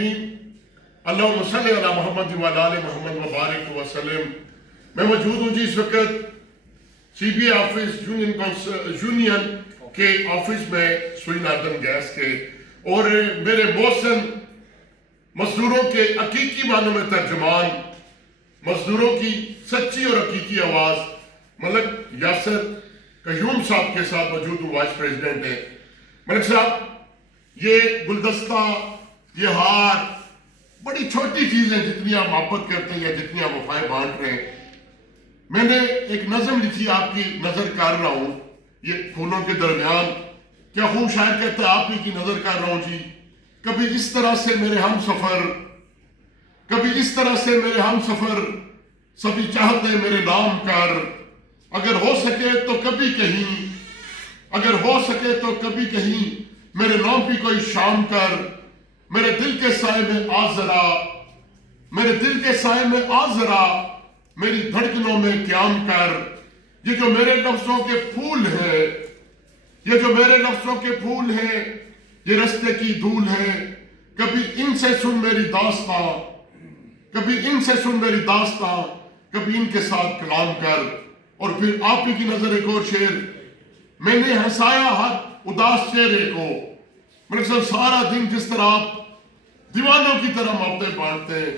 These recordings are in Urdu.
الرحیم اللہم صلی علی محمد و علی آل محمد وبارک وسلم۔ میں موجود ہوں جی اس وقت سی بی آئی آفس یونین کے آفس میں سوئی ناردن گیس کے، اور میرے محسن مزدوروں کے حقیقی معنوں میں ترجمان، مزدوروں کی سچی اور حقیقی آواز ملک یاسر قیوم صاحب کے ساتھ موجود ہوں، وائس پریزیڈنٹ ہیں۔ ملک صاحب، یہ گلدستہ، یہ ہار بڑی چھوٹی چیزیں جتنی آپ محبت کرتے ہیں یا جتنی آپ وفائیں بانٹ رہے ہیں۔ میں نے ایک نظم لکھی، آپ کی نظر کر رہا ہوں، یہ پھولوں کے درمیان، کیا خوب شاعر کہتا ہے آپ ہی کی نظر کر رہا ہوں جی۔ کبھی اس طرح سے میرے ہم سفر، کبھی اس طرح سے میرے ہم سفر، سبھی چاہتے میرے نام کر، اگر ہو سکے تو کبھی کہیں، اگر ہو سکے تو کبھی کہیں میرے نام کی کوئی شام کر، میرے دل کے سائے میں آ ذرا، میرے دل کے سائے میں آ ذرا، میری دھڑکنوں میں قیام کر۔ یہ جو میرے لفظوں کے پھول ہیں، یہ جو میرے لفظوں کے پھول ہیں، یہ رستے کی دھول ہے، کبھی ان سے سن میری داستاں، کبھی ان سے سن میری داستاں، کبھی ان کے ساتھ کلام کر۔ اور پھر آپ ہی کی نظر ایک اور شعر، میں نے ہنسایا ہر اداس چہرے کو۔ ملک صاحب، سارا دن جس طرح آپ دیوانوں کی طرح محبتیں بانٹتے ہیں،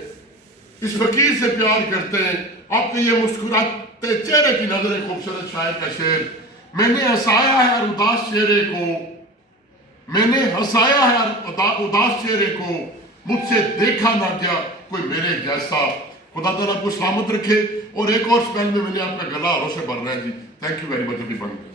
اس فقیر سے پیار کرتے ہیں، آپ کے یہ مسکراتے چہرے کی نظر ایک خوبصورت شاعر کا شعر، میں نے ہنسایا ہے ہر اداس چہرے کو، میں نے ہنسایا ہے ہر اداس چہرے کو، مجھ سے دیکھا نہ کیا کوئی میرے جیسا۔ خدا تعالیٰ آپ کو سلامت رکھے۔ اور ایک اور سپیل میں نے آپ کا گلا آروں سے بھرنا ہے جی۔ Thank you very much every one.